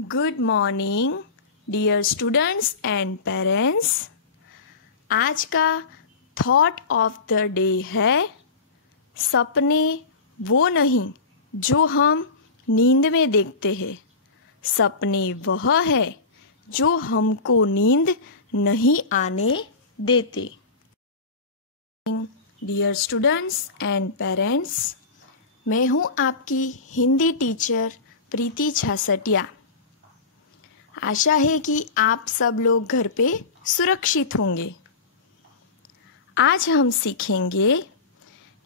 Good morning dear students and parents. आज का thought of the day है सपने वो नहीं जो हम नींद में देखते हैं, सपने वह है जो हमको नींद नहीं आने देते। डियर स्टूडेंट्स एंड पेरेंट्स, मैं हूँ आपकी हिंदी टीचर प्रीति छासटिया। आशा है कि आप सब लोग घर पे सुरक्षित होंगे। आज हम सीखेंगे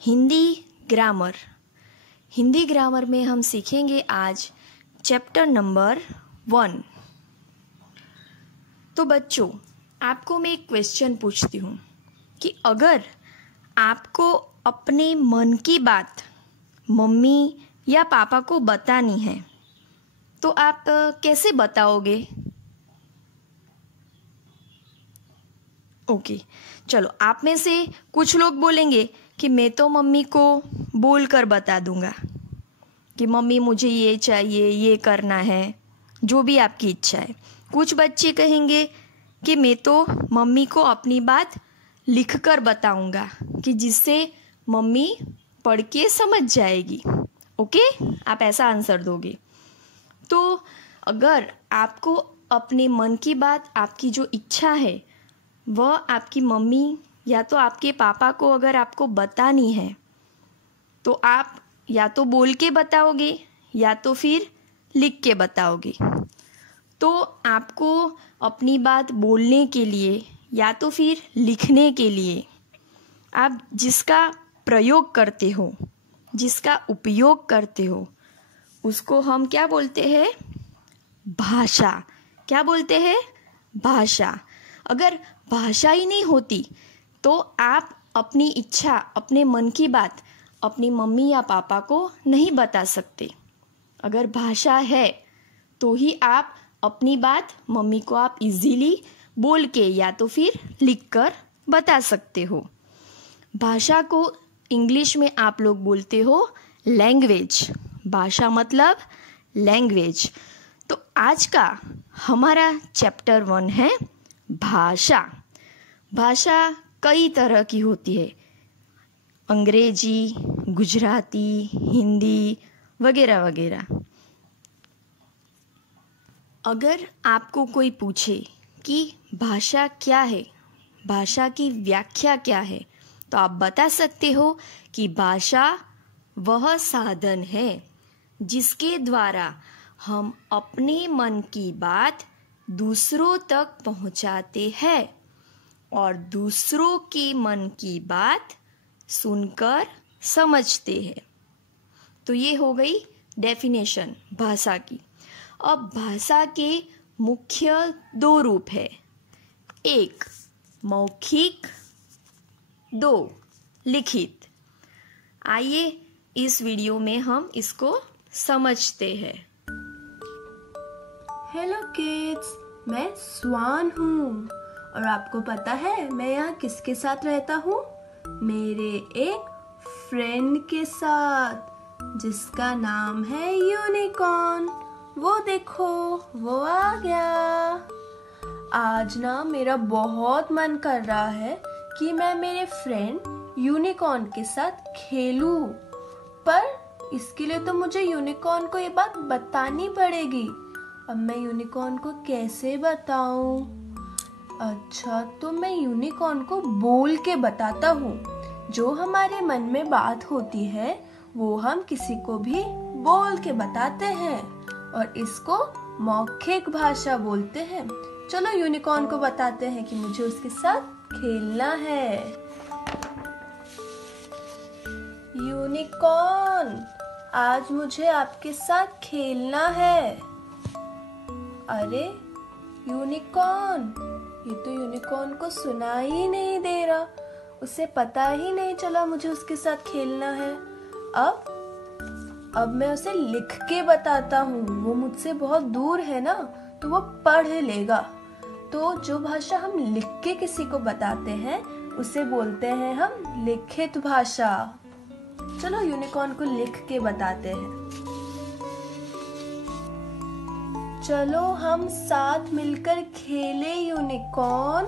हिंदी ग्रामर। हिंदी ग्रामर में हम सीखेंगे आज चैप्टर नंबर 1। तो बच्चों, आपको मैं एक क्वेश्चन पूछती हूँ कि अगर आपको अपने मन की बात मम्मी या पापा को बतानी है तो आप कैसे बताओगे? ओके, चलो, आप में से कुछ लोग बोलेंगे कि मैं तो मम्मी को बोल कर बता दूंगा कि मम्मी मुझे ये चाहिए, ये करना है, जो भी आपकी इच्छा है। कुछ बच्चे कहेंगे कि मैं तो मम्मी को अपनी बात लिख कर बताऊंगा कि जिससे मम्मी पढ़ के समझ जाएगी। ओके, आप ऐसा आंसर दोगे। तो अगर आपको अपने मन की बात, आपकी जो इच्छा है, वह आपकी मम्मी या तो आपके पापा को अगर आपको बतानी है तो आप या तो बोल के बताओगे या तो फिर लिख के बताओगे। तो आपको अपनी बात बोलने के लिए या तो फिर लिखने के लिए आप जिसका प्रयोग करते हो, जिसका उपयोग करते हो, उसको हम क्या बोलते हैं? भाषा। क्या बोलते हैं? भाषा। अगर भाषा ही नहीं होती तो आप अपनी इच्छा, अपने मन की बात अपनी मम्मी या पापा को नहीं बता सकते। अगर भाषा है तो ही आप अपनी बात मम्मी को आप इजीली बोल के या तो फिर लिख कर बता सकते हो। भाषा को इंग्लिश में आप लोग बोलते हो लैंग्वेज। भाषा मतलब लैंग्वेज। तो आज का हमारा चैप्टर 1 है भाषा। भाषा कई तरह की होती है, अंग्रेजी, गुजराती, हिंदी वगैरह वगैरह। अगर आपको कोई पूछे कि भाषा क्या है, भाषा की व्याख्या क्या है, तो आप बता सकते हो कि भाषा वह साधन है जिसके द्वारा हम अपने मन की बात दूसरों तक पहुंचाते हैं और दूसरों के मन की बात सुनकर समझते हैं। तो ये हो गई डेफिनेशन भाषा की। अब भाषा के मुख्य 2 रूप है, एक मौखिक, 2 लिखित। आइए इस वीडियो में हम इसको समझते हैं। हेलो किड्स, मैं स्वान हूँ और आपको पता है मैं यहाँ किसके साथ रहता हूँ? मेरे एक फ्रेंड के साथ जिसका नाम है यूनिकॉर्न। वो देखो, वो आ गया। आज ना मेरा बहुत मन कर रहा है कि मैं मेरे फ्रेंड यूनिकॉर्न के साथ खेलूं, पर इसके लिए तो मुझे यूनिकॉर्न को ये बात बतानी पड़ेगी। अब मैं यूनिकॉर्न को कैसे बताऊं? अच्छा, तो मैं यूनिकॉर्न को बोल के बताता हूँ। जो हमारे मन में बात होती है वो हम किसी को भी बोल के बताते हैं और इसको मौखिक भाषा बोलते हैं। चलो यूनिकॉर्न को बताते हैं कि मुझे उसके साथ खेलना है। यूनिकॉर्न, आज मुझे आपके साथ खेलना है। अरे यूनिकॉर्न, ये तो यूनिकॉर्न को सुनाई ही नहीं दे रहा, उसे पता ही नहीं चला मुझे उसके साथ खेलना है। अब मैं उसे लिख के बताता हूँ। वो मुझसे बहुत दूर है ना, तो वो पढ़ लेगा। तो जो भाषा हम लिख के किसी को बताते हैं उसे बोलते हैं हम लिखित भाषा। चलो यूनिकॉर्न को लिख के बताते हैं। चलो हम साथ मिलकर खेले यूनिकॉर्न।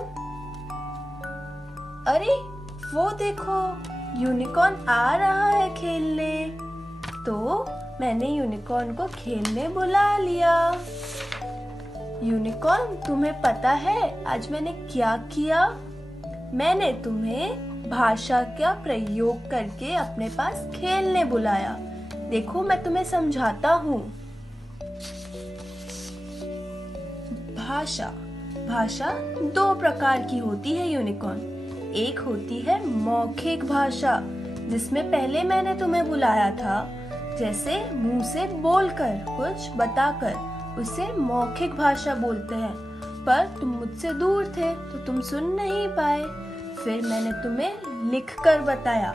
अरे वो देखो, यूनिकॉर्न आ रहा है खेलने। तो मैंने यूनिकॉर्न को खेलने बुला लिया। यूनिकॉर्न, तुम्हें पता है आज मैंने क्या किया? मैंने तुम्हें भाषा का प्रयोग करके अपने पास खेलने बुलाया। देखो मैं तुम्हें समझाता हूँ। भाषा दो प्रकार की होती है यूनिकॉर्न। एक होती है मौखिक भाषा, जिसमें पहले मैंने तुम्हें बुलाया था, जैसे मुंह से बोलकर कुछ बताकर, उसे मौखिक भाषा बोलते हैं। पर तुम मुझसे दूर थे तो तुम सुन नहीं पाए। फिर मैंने तुम्हें लिखकर बताया,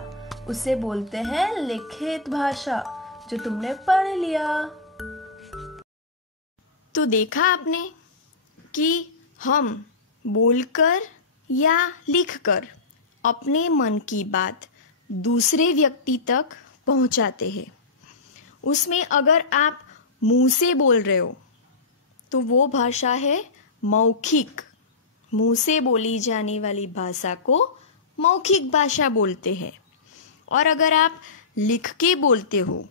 उसे बोलते हैं लिखित भाषा, जो तुमने पढ़ लिया। तो देखा आपने कि हम बोलकर या लिखकर अपने मन की बात दूसरे व्यक्ति तक पहुंचाते हैं। उसमें अगर आप मुंह से बोल रहे हो तो वो भाषा है मौखिक। मुंह से बोली जाने वाली भाषा को मौखिक भाषा बोलते हैं। और अगर आप लिख के बोलते हो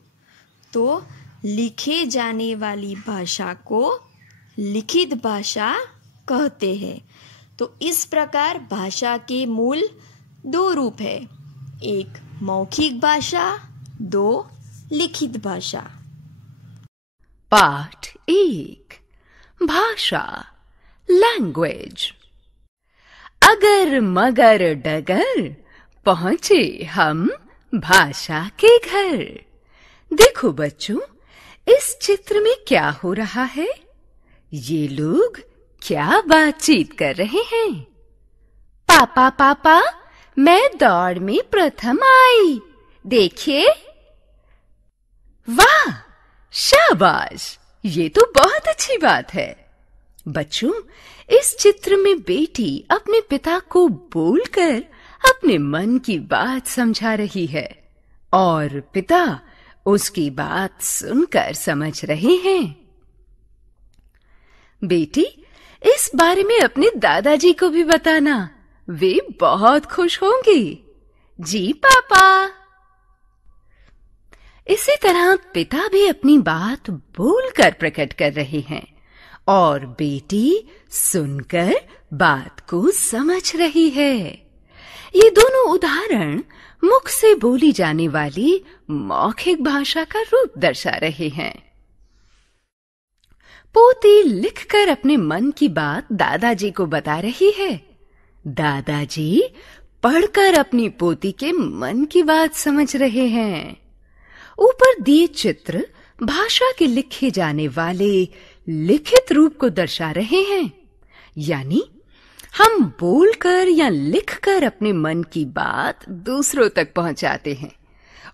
तो लिखे जाने वाली भाषा को लिखित भाषा कहते हैं। तो इस प्रकार भाषा के मूल दो रूप है, एक मौखिक भाषा, दो लिखित भाषा। पाठ 1 भाषा लैंग्वेज। अगर मगर डगर पहुंचे हम भाषा के घर। देखो बच्चों, इस चित्र में क्या हो रहा है? ये लोग क्या बातचीत कर रहे हैं? पापा पापा, मैं दौड़ में प्रथम आई, देखिए। वाह, शाबाश, ये तो बहुत अच्छी बात है। बच्चों, इस चित्र में बेटी अपने पिता को बोलकर अपने मन की बात समझा रही है और पिता उसकी बात सुनकर समझ रहे हैं। बेटी, इस बारे में अपने दादाजी को भी बताना, वे बहुत खुश होंगे। जी पापा। इसी तरह पिता भी अपनी बात बोलकर प्रकट कर रहे हैं और बेटी सुनकर बात को समझ रही है। ये दोनों उदाहरण मुख से बोली जाने वाली मौखिक भाषा का रूप दर्शा रहे हैं। पोती लिखकर अपने मन की बात दादाजी को बता रही है। दादाजी पढ़कर अपनी पोती के मन की बात समझ रहे हैं। ऊपर दिए चित्र भाषा के लिखे जाने वाले लिखित रूप को दर्शा रहे हैं, यानी हम बोलकर या लिखकर अपने मन की बात दूसरों तक पहुंचाते हैं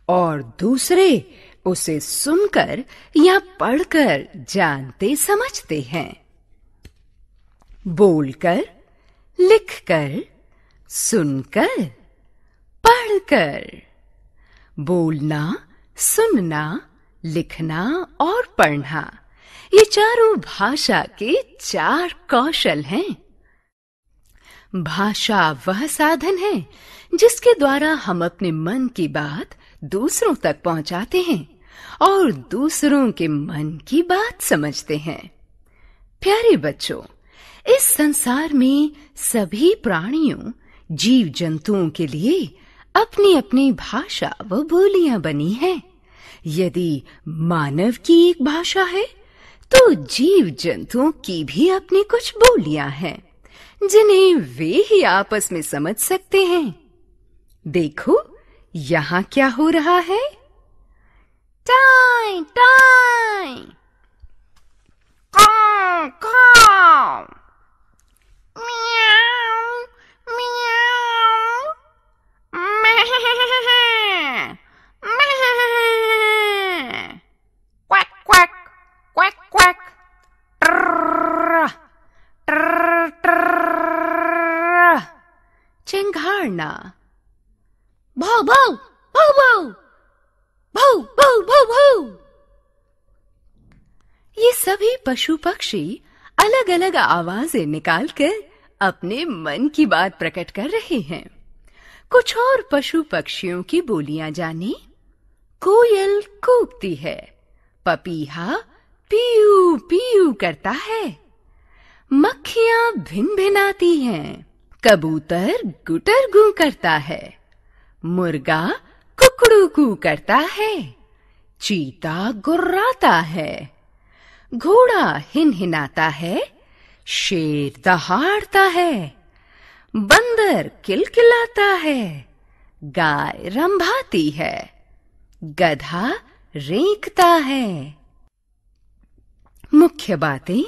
और दूसरे उसे सुनकर या पढ़कर जानते समझते हैं। बोलकर, लिखकर, सुनकर, पढ़कर। बोलना, सुनना, लिखना और पढ़ना, ये चारों भाषा के 4 कौशल हैं। भाषा वह साधन है जिसके द्वारा हम अपने मन की बात दूसरों तक पहुंचाते हैं और दूसरों के मन की बात समझते हैं। प्यारे बच्चों, इस संसार में सभी प्राणियों, जीव जंतुओं के लिए अपनी अपनी भाषा व बोलियां बनी हैं। यदि मानव की एक भाषा है तो जीव जंतुओं की भी अपनी कुछ बोलियां हैं जिन्हें वे ही आपस में समझ सकते हैं। देखो यहाँ क्या हो रहा है? टाई टाई, काव काव, म्याऊ म्याऊ, मैं मैं, क्वैक क्वैक क्वैक क्वैक, ट्रर ट्रर ट्रर, चिंघाड़ना, भौ भौ भौ भौ, भौ भौ भौ भौ। ये सभी पशु पक्षी अलग अलग आवाजें निकालकर अपने मन की बात प्रकट कर रहे हैं। कुछ और पशु पक्षियों की बोलियां जाने। कोयल कूकती है, पपीहा पीऊ पीऊ करता है, मक्खियां भिनभिनाती हैं, कबूतर गुटरगू करता है, मुर्गा कुकड़ू कू करता है, चीता गुर्राता है, घोड़ा हिनहिनाता है, शेर दहाड़ता है, बंदर किलकिलाता है, गाय रंभाती है, गधा रेंकता है। मुख्य बातें।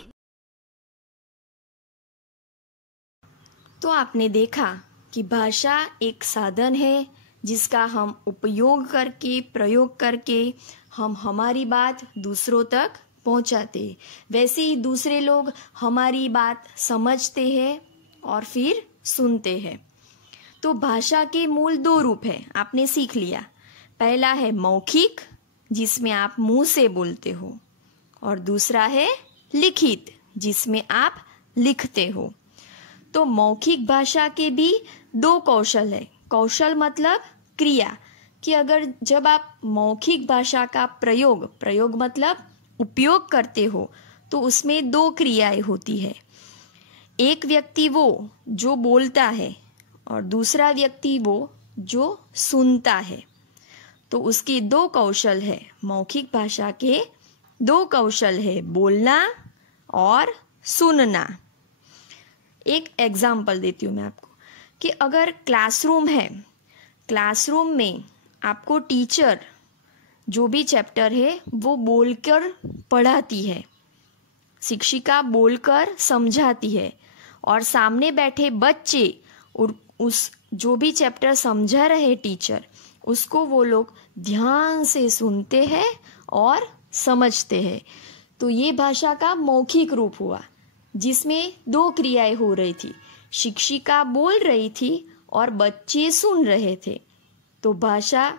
तो आपने देखा कि भाषा एक साधन है जिसका हम उपयोग करके, प्रयोग करके हम हमारी बात दूसरों तक पहुंचाते हैं। वैसे ही दूसरे लोग हमारी बात समझते हैं और फिर सुनते हैं। तो भाषा के मूल 2 रूप हैं, आपने सीख लिया। पहला है मौखिक, जिसमें आप मुंह से बोलते हो, और दूसरा है लिखित, जिसमें आप लिखते हो। तो मौखिक भाषा के भी 2 कौशल है। कौशल मतलब क्रिया, कि अगर जब आप मौखिक भाषा का प्रयोग मतलब उपयोग करते हो, तो उसमें 2 क्रियाएं होती है। एक व्यक्ति वो जो बोलता है और दूसरा व्यक्ति वो जो सुनता है। तो उसके 2 कौशल है। मौखिक भाषा के 2 कौशल है, बोलना और सुनना। एक एग्जाम्पल देती हूँ मैं आपको कि अगर क्लासरूम है, क्लासरूम में आपको टीचर जो भी चैप्टर है वो बोलकर पढ़ाती है, शिक्षिका बोलकर समझाती है, और सामने बैठे बच्चे और उस जो भी चैप्टर समझा रहे टीचर, उसको वो लोग ध्यान से सुनते हैं और समझते हैं। तो ये भाषा का मौखिक रूप हुआ, जिसमें 2 क्रियाएं हो रही थी। शिक्षिका बोल रही थी और बच्चे सुन रहे थे। तो भाषा,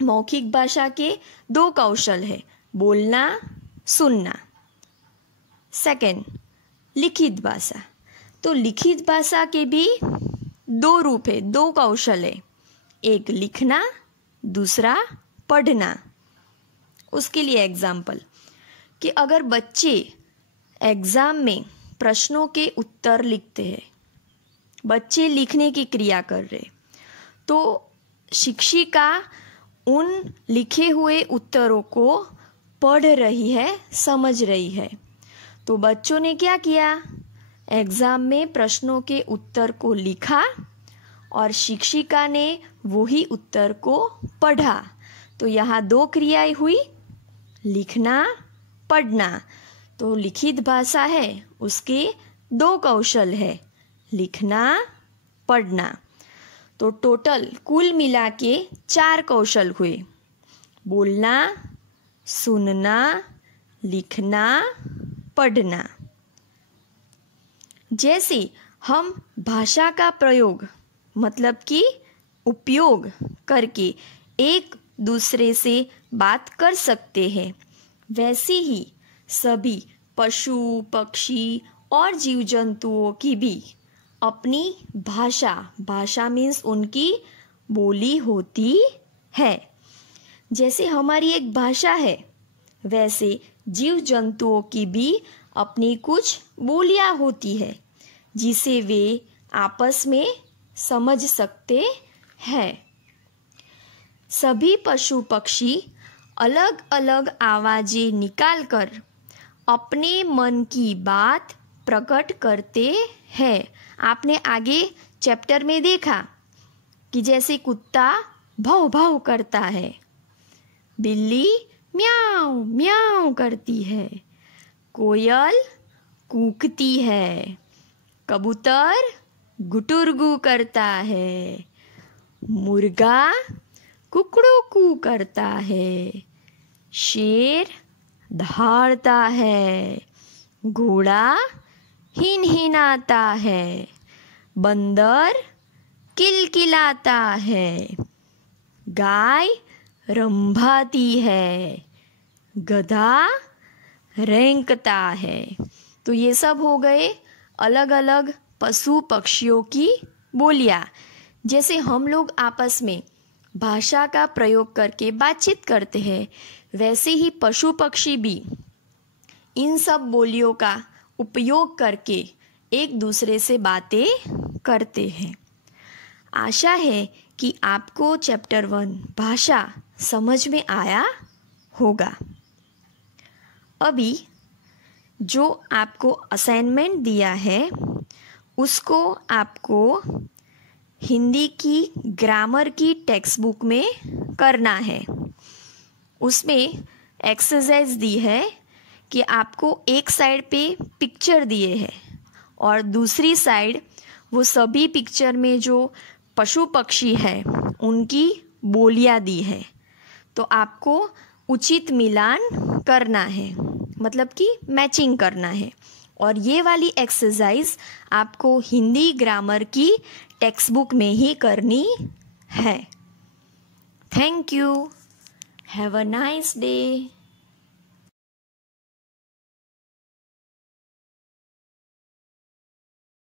मौखिक भाषा के 2 कौशल है, बोलना, सुनना। सेकंड, लिखित भाषा। तो लिखित भाषा के भी 2 रूप है, 2 कौशल है। एक लिखना, दूसरा पढ़ना। उसके लिए एग्जाम्पल कि अगर बच्चे एग्जाम में प्रश्नों के उत्तर लिखते हैं, बच्चे लिखने की क्रिया कर रहे, तो शिक्षिका उन लिखे हुए उत्तरों को पढ़ रही है, समझ रही है। तो बच्चों ने क्या किया, एग्जाम में प्रश्नों के उत्तर को लिखा और शिक्षिका ने वही उत्तर को पढ़ा। तो यहाँ 2 क्रियाएं हुई, लिखना, पढ़ना। तो लिखित भाषा है, उसके 2 कौशल है, लिखना, पढ़ना। तो टोटल कुल मिला के 4 कौशल हुए, बोलना, सुनना, लिखना, पढ़ना। जैसे हम भाषा का प्रयोग मतलब कि उपयोग करके एक दूसरे से बात कर सकते हैं, वैसे ही सभी पशु, पक्षी और जीव जंतुओं की भी अपनी भाषा मीन्स उनकी बोली होती है। जैसे हमारी एक भाषा है, वैसे जीव जंतुओं की भी अपनी कुछ बोलियां होती है, जिसे वे आपस में समझ सकते हैं। सभी पशु पक्षी अलग अलग आवाजें निकालकर अपने मन की बात प्रकट करते हैं। आपने आगे चैप्टर में देखा कि जैसे कुत्ता भौं भौं करता है, बिल्ली म्याऊं म्याऊं करती है, कोयल कूकती है, कबूतर गुटुरगू करता है, मुर्गा कुकड़ू कू करता है, शेर दहाड़ता है, घोड़ा हिनहिनाता है, बंदर किलकिलाता है, गाय रंभाती है, गधा रेंकता है। तो ये सब हो गए अलग अलग पशु पक्षियों की बोलियां। जैसे हम लोग आपस में भाषा का प्रयोग करके बातचीत करते हैं, वैसे ही पशु पक्षी भी इन सब बोलियों का उपयोग करके एक दूसरे से बातें करते हैं। आशा है कि आपको चैप्टर 1 भाषा समझ में आया होगा। अभी जो आपको असाइनमेंट दिया है उसको आपको हिंदी की ग्रामर की टेक्स्ट बुक में करना है। उसमें एक्सरसाइज दी है कि आपको एक साइड पे पिक्चर दिए हैं और दूसरी साइड वो सभी पिक्चर में जो पशु पक्षी है उनकी बोलियां दी है। तो आपको उचित मिलान करना है, मतलब कि मैचिंग करना है। और ये वाली एक्सरसाइज आपको हिंदी ग्रामर की टेक्स्ट बुक में ही करनी है। Thank you. Have a nice day.